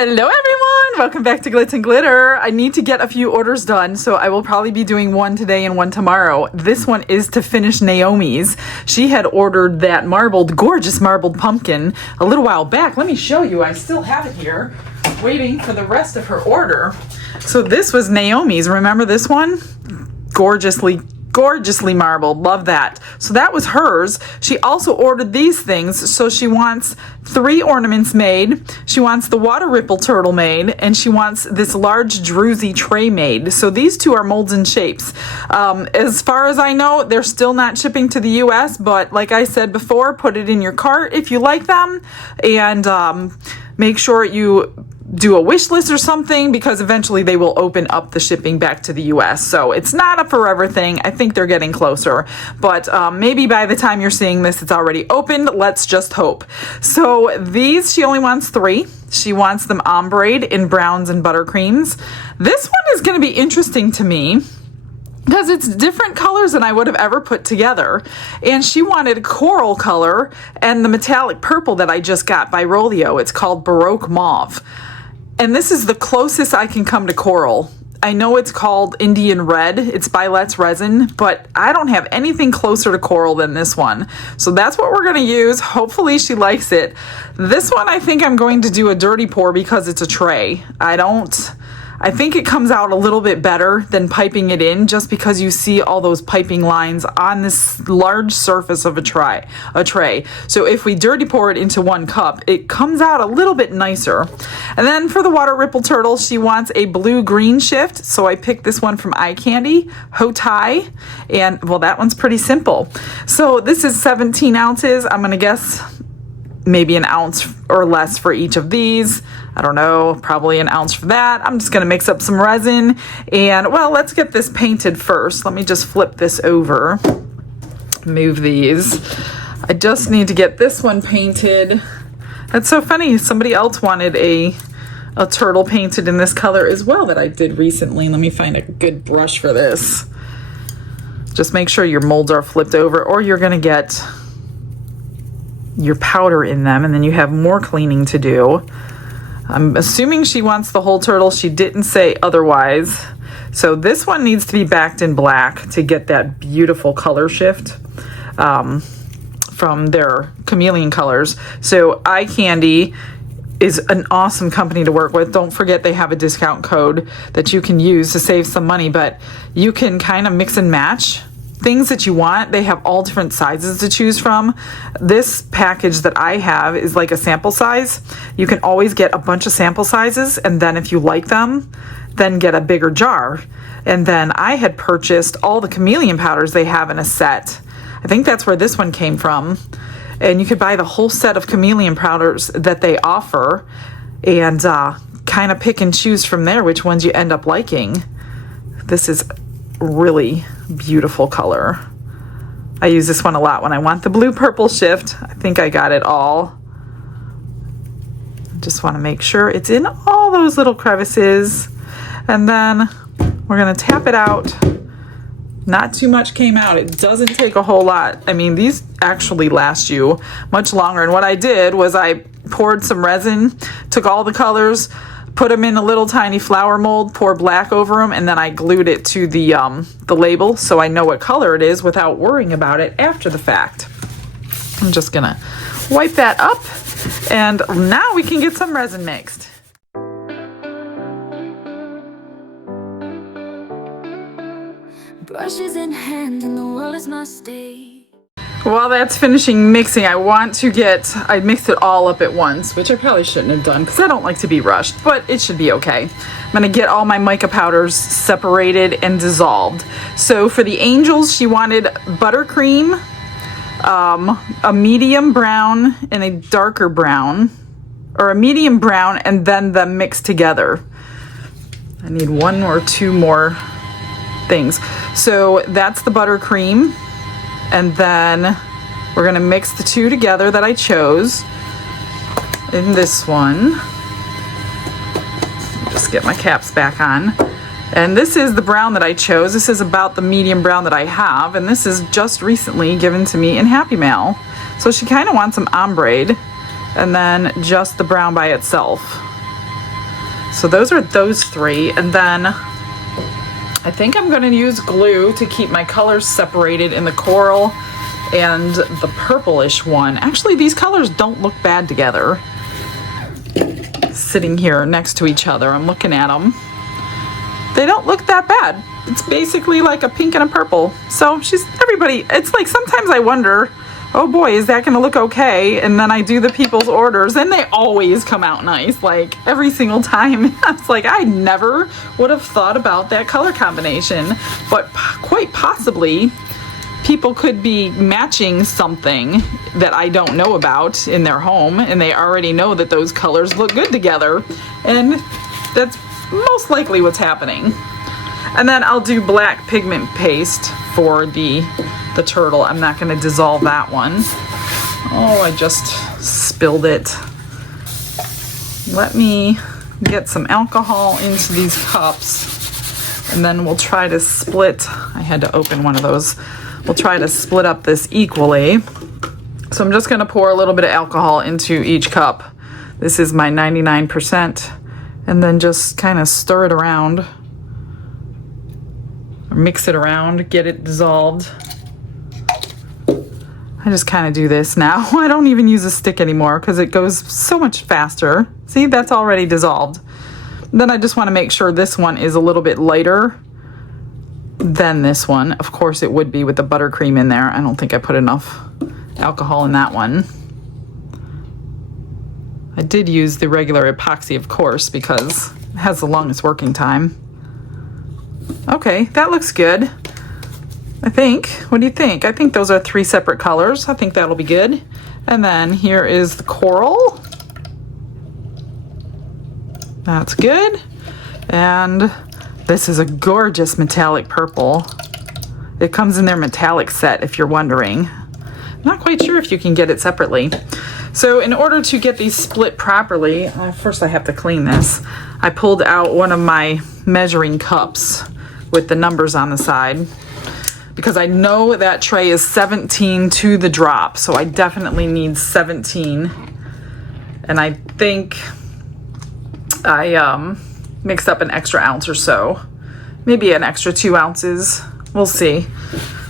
Hello everyone! Welcome back to Glitz and Glitter. I need to get a few orders done, so I will probably be doing one today and one tomorrow. This one is to finish Naomi's. She had ordered that gorgeous marbled pumpkin a little while back. Let me show you. I still have it here, waiting for the rest of her order. So this was Naomi's. Remember this one? Gorgeously marbled. Love that. So that was hers. She also ordered these things. So she wants 3 ornaments made. She wants the water ripple turtle made, and she wants this large druzy tray made. So these two are molds and shapes. As far as I know, they're still not shipping to the US, but like I said before, put it in your cart if you like them, and make sure you do a wish list or something, because eventually they will open up the shipping back to the US. So it's not a forever thing. I think they're getting closer, but maybe by the time you're seeing this, it's already opened. Let's just hope. So these, she only wants 3. She wants them ombre in browns and buttercreams. This one is going to be interesting to me, because it's different colors than I would have ever put together. And she wanted coral color and the metallic purple that I just got by Rolio. It's called Baroque Mauve. And this is the closest I can come to coral. I know it's called Indian Red. It's by Let's Resin, but I don't have anything closer to coral than this one. So that's what we're going to use. Hopefully she likes it. This one I think I'm going to do a dirty pour because it's a tray. I think it comes out a little bit better than piping it in, just because you see all those piping lines on this large surface of a tray. So if we dirty pour it into 1 cup, it comes out a little bit nicer. And then for the water ripple turtle, she wants a blue-green shift. So I picked this one from Eye Candy, Hotai, and well, that one's pretty simple. So this is 17 ounces. I'm gonna guess maybe an ounce or less for each of these. I don't know, probably an ounce for that. I'm just gonna mix up some resin, and well, let's get this painted first. Let me just flip this over, move these. I just need to get this one painted. That's so funny, somebody else wanted a turtle painted in this color as well that I did recently. Let me find a good brush for this. Just make sure your molds are flipped over, or you're gonna get your powder in them, and then you have more cleaning to do. I'm assuming she wants the whole turtle. She didn't say otherwise. So this one needs to be backed in black to get that beautiful color shift from their chameleon colors. So Eye Candy is an awesome company to work with. Don't forget they have a discount code that you can use to save some money, but you can kind of mix and match things that you want. They have all different sizes to choose from. This package that I have is like a sample size. You can always get a bunch of sample sizes, and then if you like them, then get a bigger jar. And then I had purchased all the chameleon powders they have in a set. I think that's where this one came from. And you could buy the whole set of chameleon powders that they offer, and kind of pick and choose from there which ones you end up liking. This is really beautiful color. I use this one a lot when I want the blue purple shift. I think I got it all. Just want to make sure it's in all those little crevices, and then we're going to tap it out. Not too much came out. It doesn't take a whole lot. I mean, these actually last you much longer, and what I did was I poured some resin, took all the colors, put them in a little tiny flower mold, pour black over them, and then I glued it to the label so I know what color it is without worrying about it after the fact. I'm just gonna wipe that up, and now we can get some resin mixed. Brushes in hand and the world is my stage. While that's finishing mixing, I mixed it all up at once, which I probably shouldn't have done because I don't like to be rushed, but it should be okay. I'm gonna get all my mica powders separated and dissolved. So for the angels, she wanted buttercream, a medium brown and a darker brown, or a medium brown and then them mixed together. I need 1 or 2 more things. So that's the buttercream. And then we're gonna mix the 2 together that I chose in this one. Just get my caps back on. And this is the brown that I chose. This is about the medium brown that I have, and this is just recently given to me in Happy Mail. So she kind of wants some ombre, and then just the brown by itself. So those are those three. And then I think I'm going to use glue to keep my colors separated in the coral and the purplish one. Actually, these colors don't look bad together. Sitting here next to each other, I'm looking at them. They don't look that bad. It's basically like a pink and a purple. So everybody, it's like sometimes I wonder, oh boy, is that gonna look okay? And then I do the people's orders and they always come out nice, like every single time. I was like, I never would have thought about that color combination, but quite possibly people could be matching something that I don't know about in their home and they already know that those colors look good together. And that's most likely what's happening. And then I'll do black pigment paste for the turtle. I'm not going to dissolve that one. Oh, I just spilled it. Let me get some alcohol into these cups and then we'll try to split. I had to open one of those. We'll try to split up this equally. So I'm just going to pour a little bit of alcohol into each cup. This is my 99%. And then just kind of stir it around. Or mix it around, get it dissolved. I just kind of do this now. I don't even use a stick anymore because it goes so much faster. See, that's already dissolved. Then I just want to make sure this one is a little bit lighter than this one. Of course it would be with the buttercream in there. I don't think I put enough alcohol in that one. I did use the regular epoxy, of course, because it has the longest working time. Okay, that looks good. I think. What do you think? I think those are three separate colors. I think that'll be good. And then here is the coral. That's good. And this is a gorgeous metallic purple. It comes in their metallic set, if you're wondering. Not quite sure if you can get it separately. So in order to get these split properly, first I have to clean this. I pulled out one of my measuring cups with the numbers on the side because I know that tray is 17 to the drop, so I definitely need 17. And I think I mixed up an extra ounce or so, maybe an extra 2 ounces. We'll see.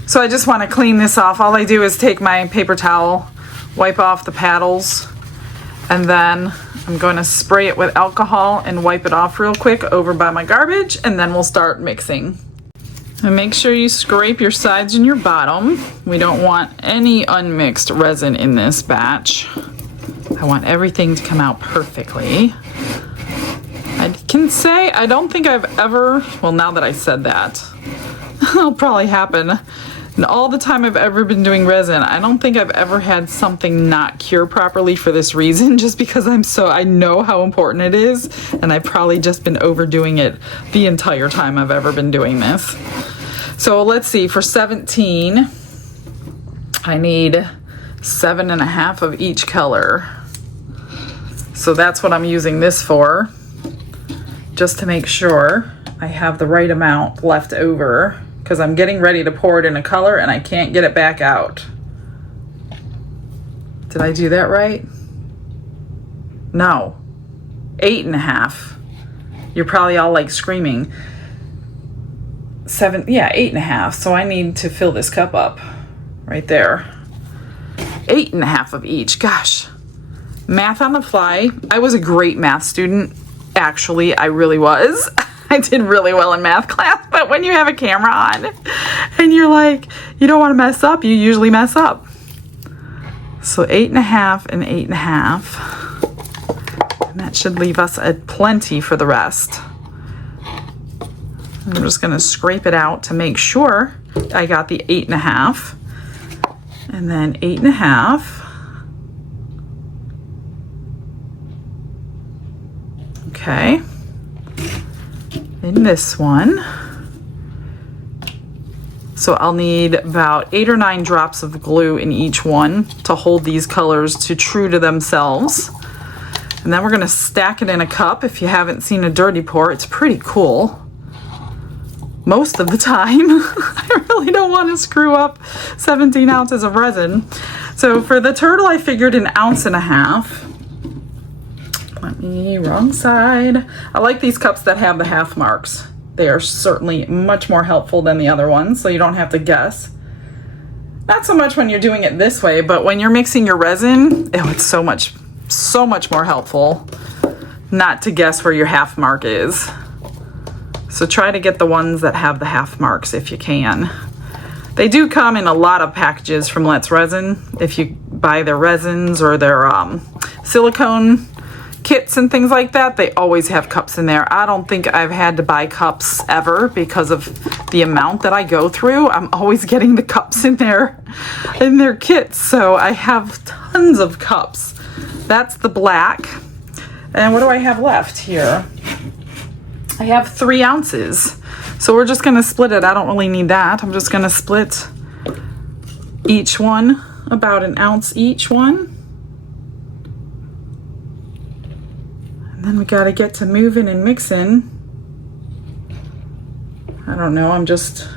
So I just want to clean this off. All I do is take my paper towel, wipe off the paddles, and then I'm going to spray it with alcohol and wipe it off real quick over by my garbage, and then we'll start mixing. And make sure you scrape your sides and your bottom. We don't want any unmixed resin in this batch. I want everything to come out perfectly. I can say I don't think I've ever, well, now that I said that, it'll probably happen. And all the time I've ever been doing resin, I don't think I've ever had something not cure properly for this reason, just because I know how important it is, and I've probably just been overdoing it the entire time I've ever been doing this. So let's see, for 17, I need 7.5 of each color. So that's what I'm using this for, just to make sure I have the right amount left over, because I'm getting ready to pour it in a color and I can't get it back out. Did I do that right? No. 8.5. You're probably all like screaming. 8.5. So I need to fill this cup up right there. 8.5 of each. Gosh. Math on the fly. I was a great math student. Actually, I really was. I did really well in math class, but when you have a camera on and you're like, you don't want to mess up, you usually mess up. So 8.5 and 8.5. And that should leave us a plenty for the rest. I'm just going to scrape it out to make sure I got the 8.5. And then 8.5. Okay. In this one. So I'll need about 8 or 9 drops of glue in each one to hold these colors true to themselves. And then we're going to stack it in a cup. If you haven't seen a dirty pour, it's pretty cool. Most of the time. I really don't want to screw up 17 ounces of resin. So for the turtle, I figured 1.5 ounces. Let me Wrong side. I like these cups that have the half marks. They are certainly much more helpful than the other ones, so you don't have to guess. Not so much when you're doing it this way, but when you're mixing your resin, oh, it's so much more helpful not to guess where your half mark is. So try to get the ones that have the half marks if you can. They do come in a lot of packages from Let's Resin. If you buy their resins or their silicone kits and things like that, they always have cups in there. I don't think I've had to buy cups ever because of the amount that I go through. I'm always getting the cups in their kits, so I have tons of cups. That's the black. And what do I have left here? I have 3 ounces. So we're just gonna split it. I don't really need that. I'm just gonna split each one about 1 ounce each one. And then we gotta get to moving and mixing. I don't know, I'm just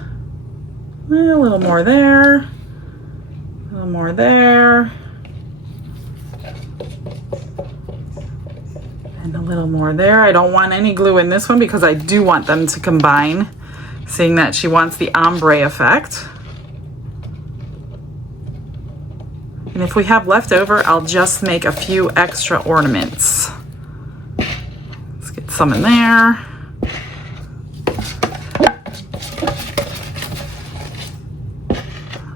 a little more there, a little more there, and a little more there. I don't want any glue in this one because I do want them to combine, seeing that she wants the ombre effect. And if we have leftover, I'll just make a few extra ornaments. Some in there.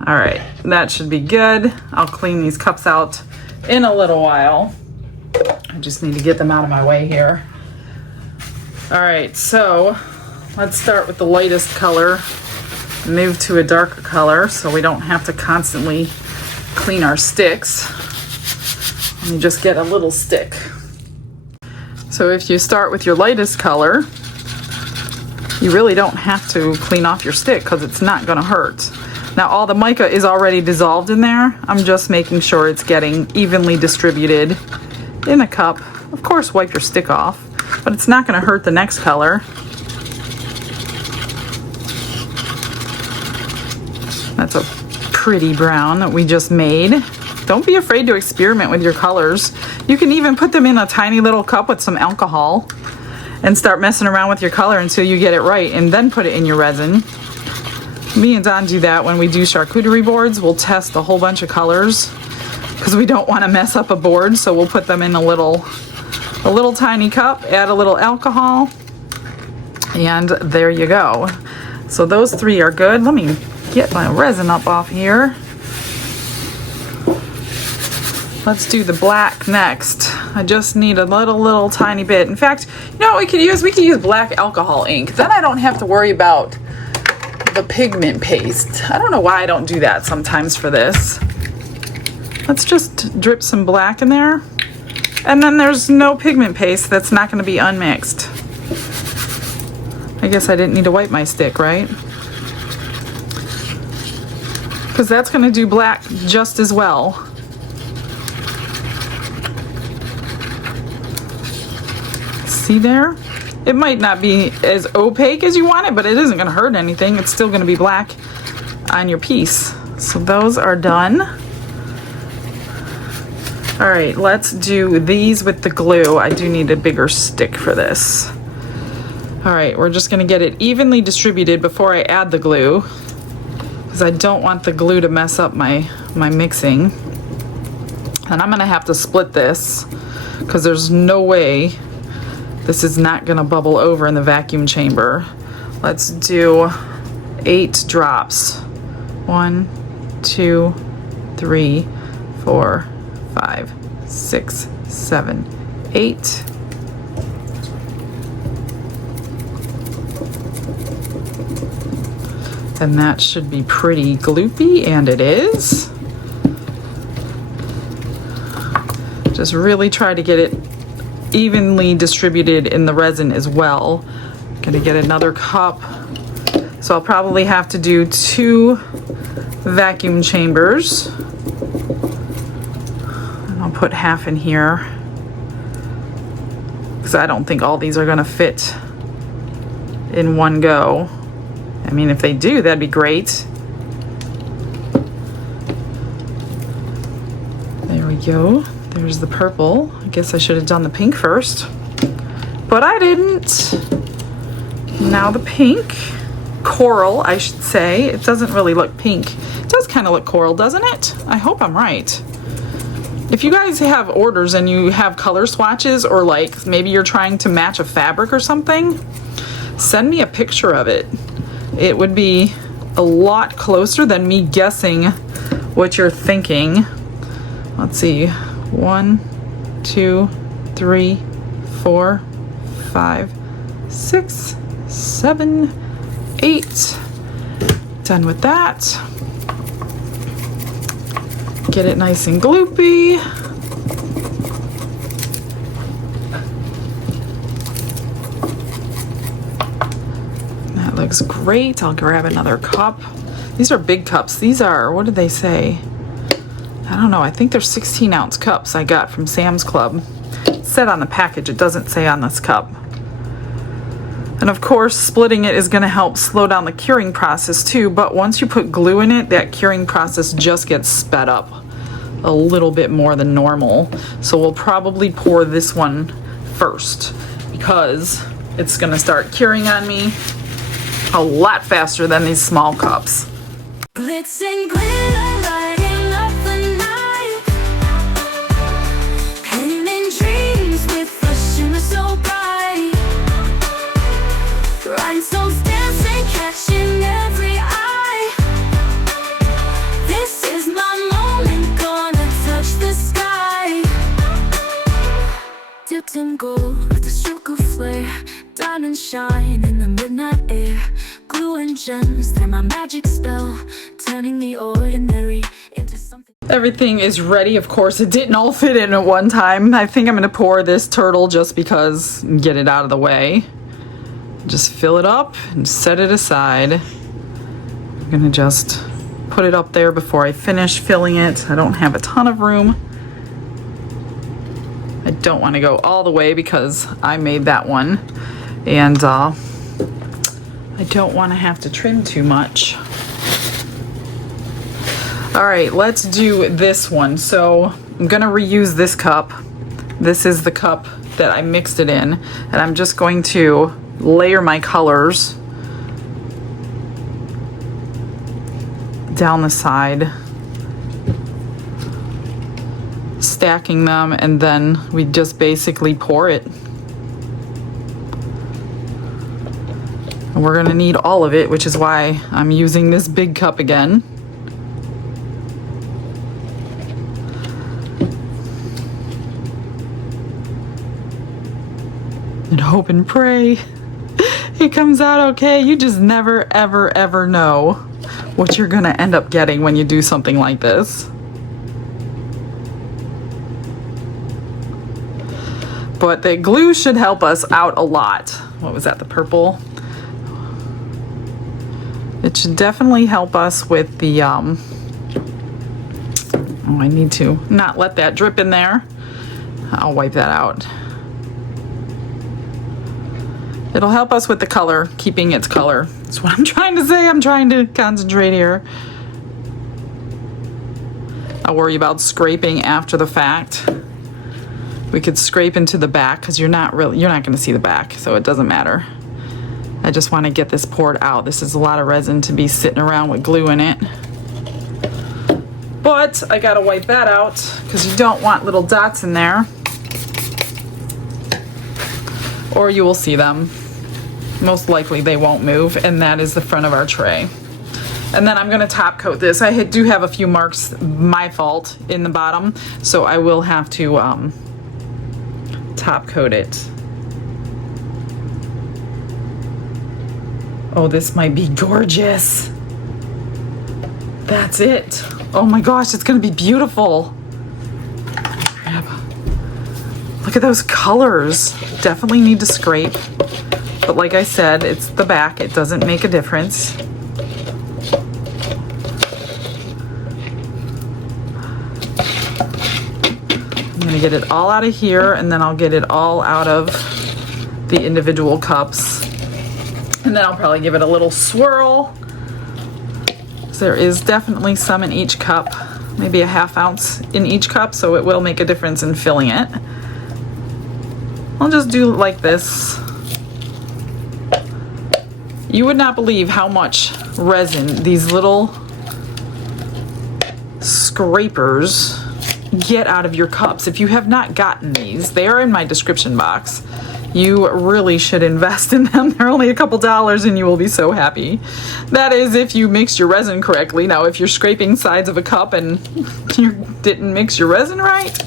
All right, that should be good. I'll clean these cups out in a little while. I just need to get them out of my way here. All right, so let's start with the lightest color, move to a darker color so we don't have to constantly clean our sticks. And just get a little stick. So if you start with your lightest color, you really don't have to clean off your stick because it's not going to hurt. Now all the mica is already dissolved in there. I'm just making sure it's getting evenly distributed in the cup. Of course, wipe your stick off, but it's not going to hurt the next color. That's a pretty brown that we just made. Don't be afraid to experiment with your colors. You can even put them in a tiny little cup with some alcohol and start messing around with your color until you get it right, and then put it in your resin. Me and Don do that when we do charcuterie boards. We'll test a whole bunch of colors because we don't want to mess up a board, so we'll put them in a little tiny cup, add a little alcohol, and there you go. So those 3 are good. Let me get my resin up off here. Let's do the black next. I just need a little tiny bit. In fact, you know what we could use? We could use black alcohol ink. Then I don't have to worry about the pigment paste. I don't know why I don't do that sometimes for this. Let's just drip some black in there. And then there's no pigment paste that's not going to be unmixed. I guess I didn't need to wipe my stick, right? Because that's going to do black just as well. See there? It might not be as opaque as you want it, but it isn't going to hurt anything. It's still going to be black on your piece. So those are done. All right, let's do these with the glue. I do need a bigger stick for this. All right, we're just going to get it evenly distributed before I add the glue, because I don't want the glue to mess up my mixing. And I'm going to have to split this because there's no way this is not going to bubble over in the vacuum chamber. Let's do 8 drops. 1, 2, 3, 4, 5, 6, 7, 8. And that should be pretty gloopy, and it is. Just really try to get it evenly distributed in the resin as well. Gonna get another cup. So I'll probably have to do 2 vacuum chambers. And I'll put half in here because I don't think all these are gonna fit in one go. I mean, if they do, that'd be great. There we go. There's the purple. I guess I should have done the pink first, but I didn't. Now the pink. Coral, I should say. It doesn't really look pink. It does kind of look coral, doesn't it? I hope I'm right. If you guys have orders and you have color swatches, or like maybe you're trying to match a fabric or something, send me a picture of it. It would be a lot closer than me guessing what you're thinking. Let's see. 1, 2, 3, 4, 5, 6, 7, 8. Done with that. Get it nice and gloopy. That looks great. I'll grab another cup. These are big cups. These are, what did they say? I don't know. I think they're 16-ounce cups I got from Sam's Club. It said on the package. It doesn't say on this cup. And of course, splitting it is going to help slow down the curing process too, but once you put glue in it, that curing process just gets sped up a little bit more than normal. So we'll probably pour this one first because it's going to start curing on me a lot faster than these small cups. Glitz and glitter lighting up the night, painting dreams with a shimmer so bright, rhinestones dancing, catching every eye. This is my moment, gonna touch the sky. Dipped in gold with a stroke of flare, diamonds shine in the midnight air. Glue and gems, they're my magic spell, turning the ordinary into something. Everything is ready. Of course, it didn't all fit in at one time. I think I'm going to pour this turtle just because, get it out of the way. Just fill it up and set it aside. I'm going to just put it up there before I finish filling it. I don't have a ton of room. I don't want to go all the way because I made that one. And I don't want to have to trim too much. All right, let's do this one. So I'm gonna reuse this cup. This is the cup that I mixed it in, and I'm just going to layer my colors down the side, stacking them, and then we just basically pour it. And we're gonna need all of it, which is why I'm using this big cup again. And hope and pray it comes out okay. You just never, ever, ever know what you're gonna end up getting when you do something like this. But the glue should help us out a lot. What was that, the purple? It should definitely help us with the, oh, I need to not let that drip in there. I'll wipe that out. It'll help us with the color, keeping its color. That's what I'm trying to say. I'm trying to concentrate here. I'll worry about scraping after the fact. We could scrape into the back because you're not going to see the back, so it doesn't matter. I just want to get this poured out. This is a lot of resin to be sitting around with glue in it. But I gotta wipe that out because you don't want little dots in there, or you will see them. Most likely they won't move, and that is the front of our tray. And then I'm gonna top coat this. I do have a few marks, my fault, in the bottom, so I will have to top coat it. Oh, this might be gorgeous. That's it. Oh my gosh, it's gonna be beautiful. Look at those colors. Definitely need to scrape. But like I said, it's the back. It doesn't make a difference. I'm gonna get it all out of here, and then I'll get it all out of the individual cups. And then I'll probably give it a little swirl. So there is definitely some in each cup. maybe a 1/2 ounce in each cup, so it will make a difference in filling it. I'll just do it like this. You would not believe how much resin these little scrapers get out of your cups. If you have not gotten these, they are in my description box. You really should invest in them. They're only a couple dollars and you will be so happy. That is if you mix your resin correctly. Now, if you're scraping sides of a cup and you didn't mix your resin right,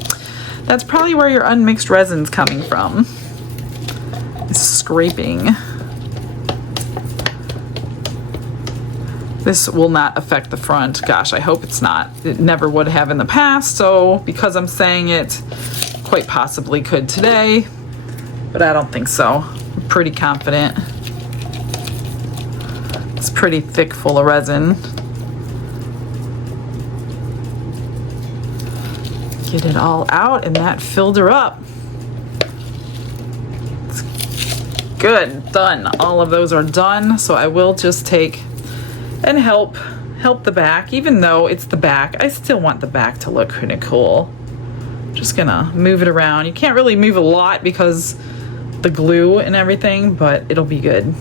that's probably where your unmixed resin's coming from. Scraping. This will not affect the front. Gosh, I hope it's not. It never would have in the past, so because I'm saying it, quite possibly could today. But I don't think so. I'm pretty confident. It's pretty thick, full of resin. Get it all out, and that filled her up. It's good, done. All of those are done, so I will just take and help the back. Even though it's the back, I still want the back to look kind of cool. Just gonna move it around. You can't really move a lot because the glue and everything, but it'll be good.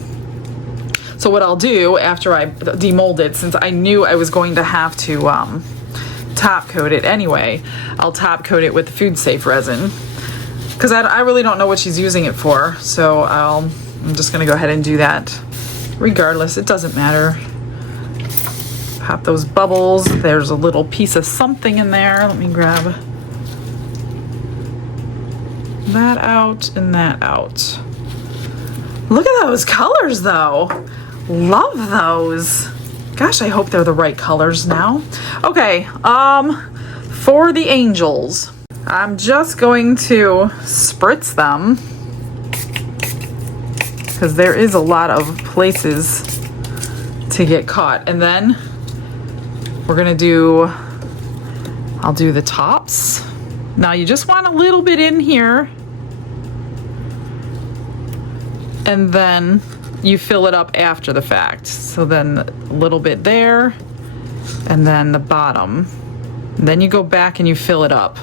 So what I'll do after I demold it, since I knew I was going to have to top coat it anyway, I'll top coat it with the food safe resin, because I really don't know what she's using it for, so I'm just gonna go ahead and do that regardless. It doesn't matter. Pop those bubbles. There's a little piece of something in there. Let me grab that out and that out. Look at those colors though. Love those. Gosh, I hope they're the right colors now. Okay, for the angels, I'm just going to spritz them because there is a lot of places to get caught. And then we're gonna I'll do the tops. Now you just want a little bit in here, and then you fill it up after the fact. So then a little bit there, and then the bottom. And then you go back and you fill it up.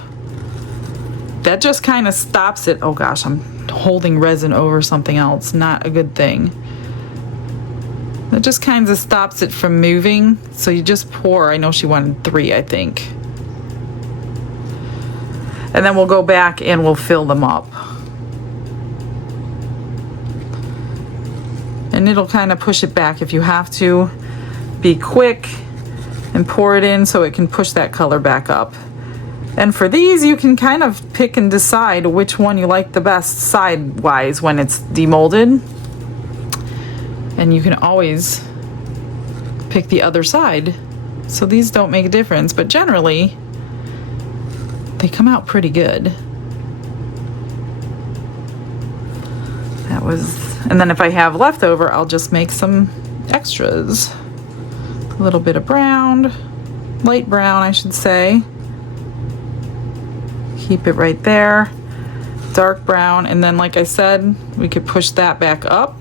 That just kind of stops it. Oh gosh, I'm holding resin over something else. Not a good thing. That just kind of stops it from moving. So you just pour. I know she wanted 3, I think. And then we'll go back and we'll fill them up. And it'll kind of push it back if you have to. Be quick and pour it in so it can push that color back up. And for these, you can kind of pick and decide which one you like the best side-wise when it's demolded. And you can always pick the other side. So these don't make a difference, but generally, they come out pretty good. And then if I have leftover, I'll just make some extras. A little bit of brown, light brown, I should say. Keep it right there. Dark brown, and then like I said, we could push that back up.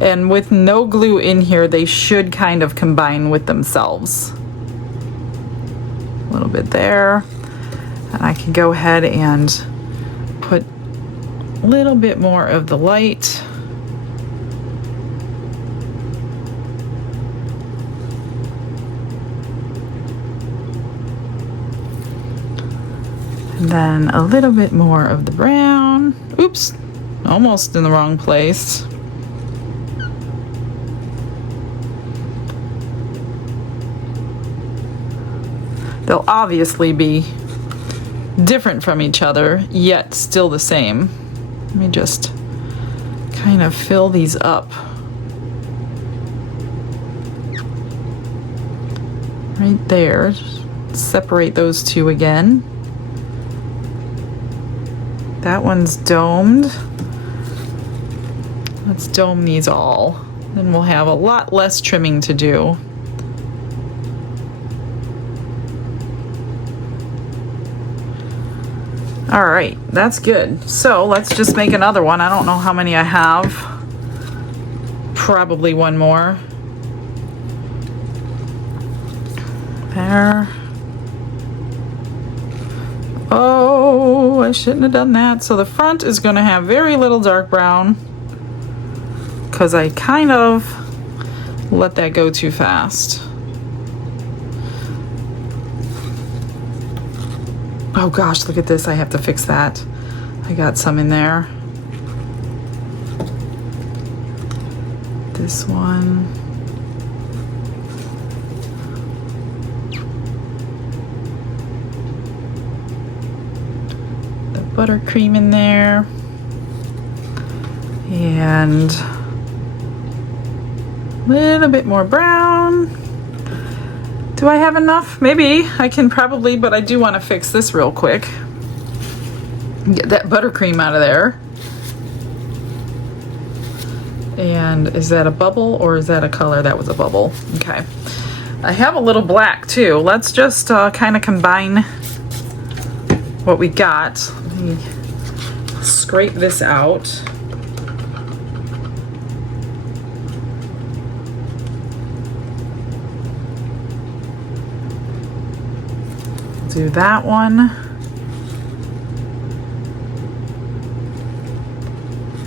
And with no glue in here, they should kind of combine with themselves. A little bit there. And I can go ahead and put a little bit more of the light. And then a little bit more of the brown. Oops, almost in the wrong place. They'll obviously be different from each other, yet still the same. Let me just kind of fill these up. Right there. Separate those two again. That one's domed. Let's dome these all. Then we'll have a lot less trimming to do. All right, that's good. So let's just make another one. I don't know how many I have. Probably one more. There. Oh, I shouldn't have done that. So the front is going to have very little dark brown because I kind of let that go too fast. Oh gosh, look at this. I have to fix that. I got some in there. This one. The buttercream in there. And a little bit more brown. Do I have enough? Maybe. I can probably, but I do want to fix this real quick. Get that buttercream out of there. And is that a bubble or is that a color? That was a bubble. Okay. I have a little black too. Let's just kind of combine what we got. Let me scrape this out. Do that one.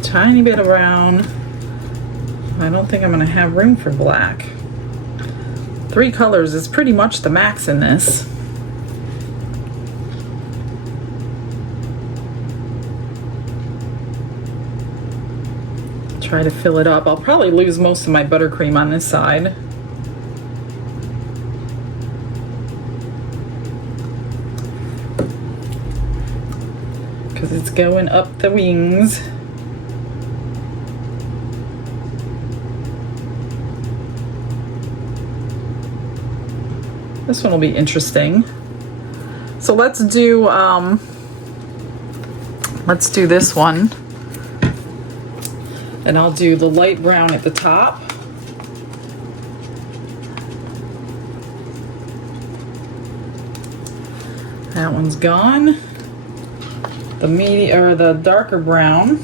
Tiny bit of brown. I don't think I'm going to have room for black. 3 colors is pretty much the max in this. Try to fill it up. I'll probably lose most of my buttercream on this side. Because it's going up the wings. This one will be interesting. So let's do this one. And I'll do the light brown at the top. That one's gone. The medium or the darker brown.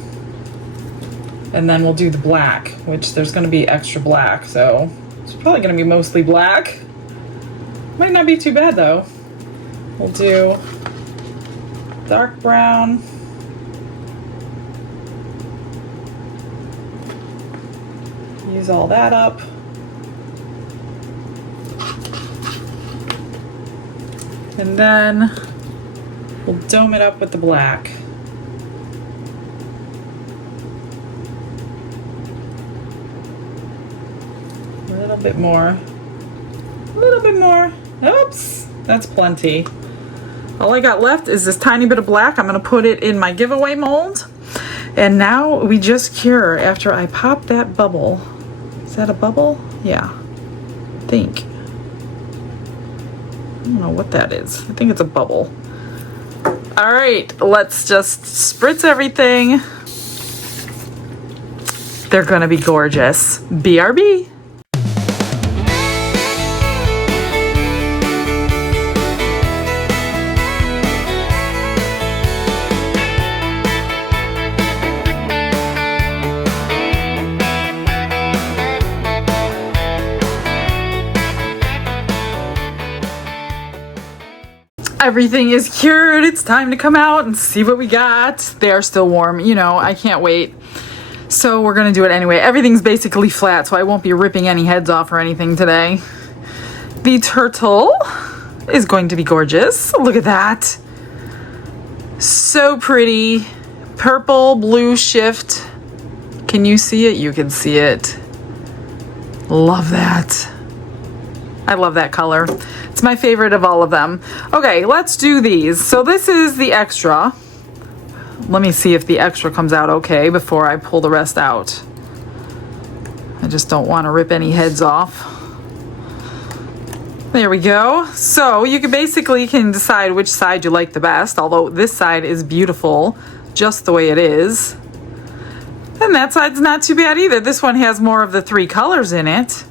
And then we'll do the black, which there's going to be extra black, so it's probably going to be mostly black. Might not be too bad though. We'll do dark brown. Use all that up. And then we'll dome it up with the black. A little bit more. A little bit more. Oops, that's plenty. All I got left is this tiny bit of black. I'm going to put it in my giveaway mold. And now we just cure after I pop that bubble. Is that a bubble? Yeah, I think. I don't know what that is. I think it's a bubble. All right, let's just spritz everything. They're going to be gorgeous. BRB. Everything is cured. It's time to come out and see what we got. They are still warm. You know, I can't wait. So we're going to do it anyway. Everything's basically flat, so I won't be ripping any heads off or anything today. The turtle is going to be gorgeous. Look at that. So pretty. Purple, blue shift. Can you see it? You can see it. Love that. I love that color. It's my favorite of all of them. Okay, let's do these. So this is the extra. Let me see if the extra comes out okay before I pull the rest out. I just don't want to rip any heads off. There we go. So you can decide which side you like the best, although this side is beautiful just the way it is. And that side's not too bad either. This one has more of the 3 colors in it.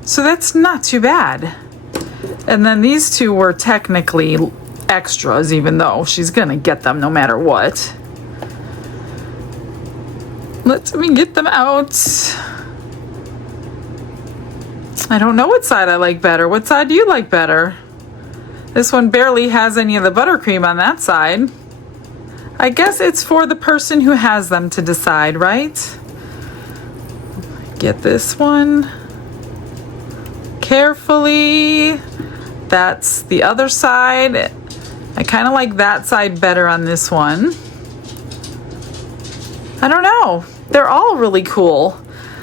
So that's not too bad. And then these 2 were technically extras, even though she's gonna get them no matter what. Let me get them out. I don't know what side I like better. What side do you like better? This one barely has any of the buttercream on that side. I guess it's for the person who has them to decide, right? Get this one carefully. That's the other side. I kind of like that side better on this one. I don't know. They're all really cool.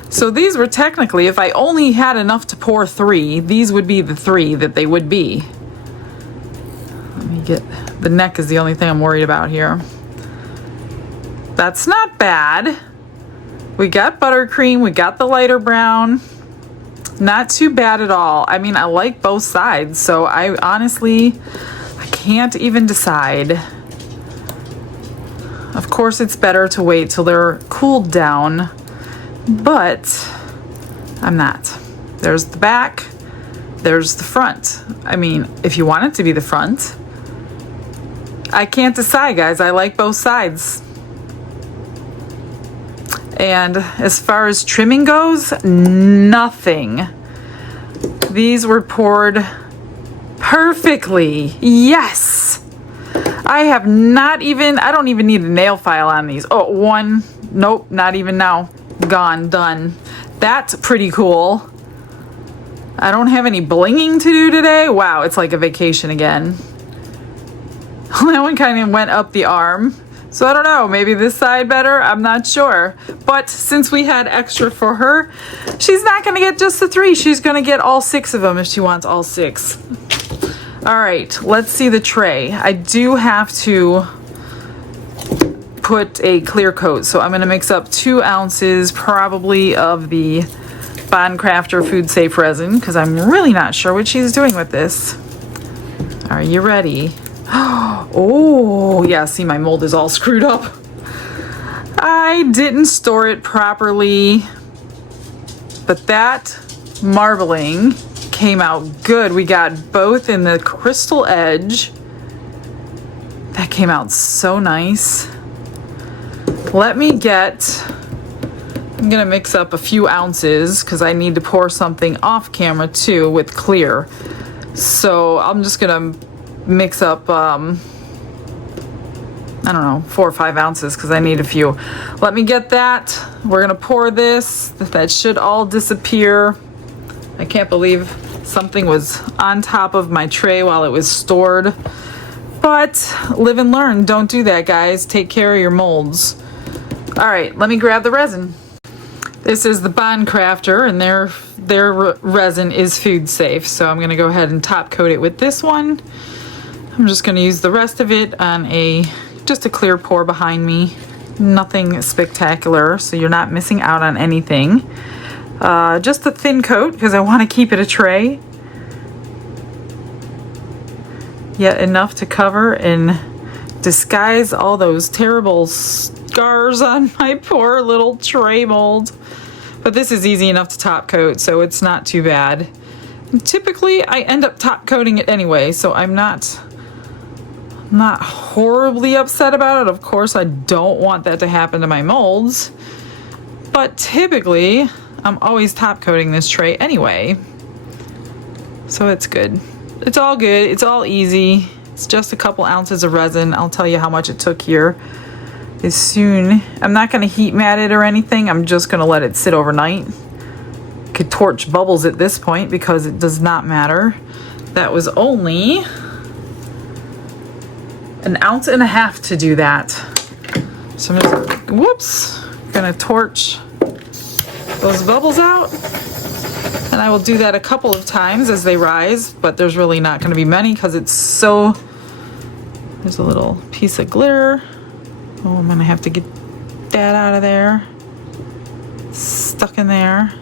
So these were technically, if I only had enough to pour 3, these would be the 3 that they would be. Let me get, the neck is the only thing I'm worried about here. That's not bad. We got buttercream, we got the lighter brown. Not too bad at all. I mean, I like both sides, so I honestly can't even decide. Of course, it's better to wait till they're cooled down, but I'm not. There's the back, there's the front. I mean, if you want it to be the front, I can't decide, guys. I like both sides. And as far as trimming goes, nothing. These were poured perfectly. Yes. I have not even, I don't even need a nail file on these. Oh, one. Nope, not even now. Gone, done. That's pretty cool. I don't have any blinging to do today. Wow, it's like a vacation again. That one kind of went up the arm. So I don't know, maybe this side better, I'm not sure. But since we had extra for her, she's not gonna get just the 3, she's gonna get all 6 of them if she wants all 6. All right, let's see the tray. I do have to put a clear coat, so I'm gonna mix up 2 ounces probably of the Craftor Food Safe Resin, because I'm really not sure what she's doing with this. Are you ready? Oh, yeah, see, my mold is all screwed up. I didn't store it properly, but that marbling came out good. We got both in the crystal edge. That came out so nice. Let me get, I'm gonna mix up a few ounces because I need to pour something off camera too with clear. So I'm just gonna mix up, I don't know, 4 or 5 ounces because I need a few. Let me get that. We're gonna pour this. That should all disappear. I can't believe something was on top of my tray while it was stored. But live and learn. Don't do that, guys. Take care of your molds. All right, let me grab the resin. This is the Craftor, and their resin is food safe. So I'm gonna go ahead and top coat it with this one. I'm just gonna use the rest of it on just a clear pour behind me. Nothing spectacular, so you're not missing out on anything. Just a thin coat because I want to keep it a tray. Yet enough to cover and disguise all those terrible scars on my poor little tray mold. But this is easy enough to top coat, so it's not too bad. And typically, I end up top coating it anyway, so I'm not horribly upset about it. Of course, I don't want that to happen to my molds, but typically I'm always top coating this tray anyway, so it's good. It's all good. It's all easy. It's just a couple ounces of resin. I'll tell you how much it took here as soon. I'm not going to heat mat it or anything. I'm just going to let it sit overnight. Could torch bubbles at this point because it does not matter. That was only 1.5 ounces to do that. So I'm just, whoops, gonna torch those bubbles out. And I will do that a couple of times as they rise, but there's really not gonna be many because it's so, there's a little piece of glitter. Oh, I'm gonna have to get that out of there. It's stuck in there.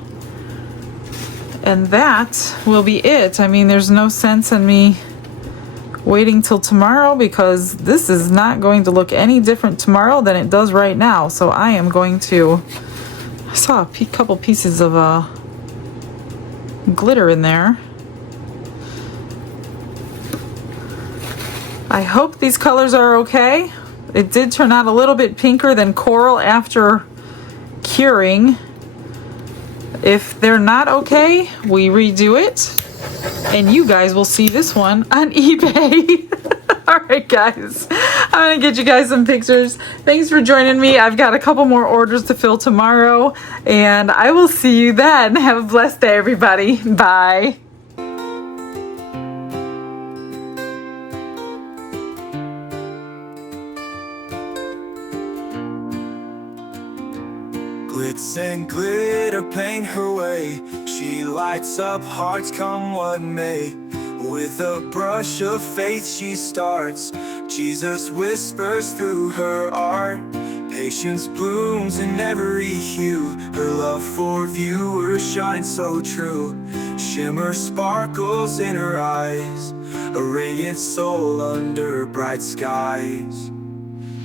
And that will be it. I mean, there's no sense in me waiting till tomorrow because this is not going to look any different tomorrow than it does right now. So I am going to, I saw a couple pieces of glitter in there. I hope these colors are okay. It did turn out a little bit pinker than coral after curing. If they're not okay, we redo it. And you guys will see this one on eBay. Alright guys, I'm gonna get you guys some pictures. Thanks for joining me. I've got a couple more orders to fill tomorrow, and I will see you then. Have a blessed day, everybody. Bye. Glitz and glitter paint her way. She lights up hearts come what may. With a brush of faith she starts. Jesus whispers through her art. Patience blooms in every hue. Her love for viewers shines so true. Shimmer sparkles in her eyes. A radiant soul under bright skies.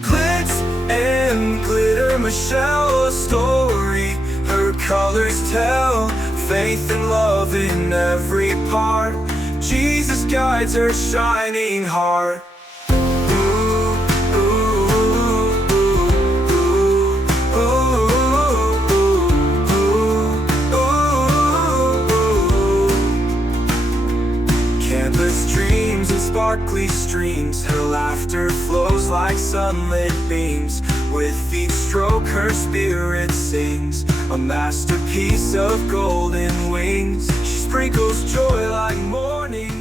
Glitz and glitter, Michelle, a story. Her colors tell faith and love in every part. Jesus guides her shining heart. Ooh, ooh, ooh, ooh, ooh, ooh. Canvas dreams and sparkly streams. Her laughter flows like sunlit beams. With each stroke her spirit sings, a masterpiece of golden wings. She sprinkles joy like morning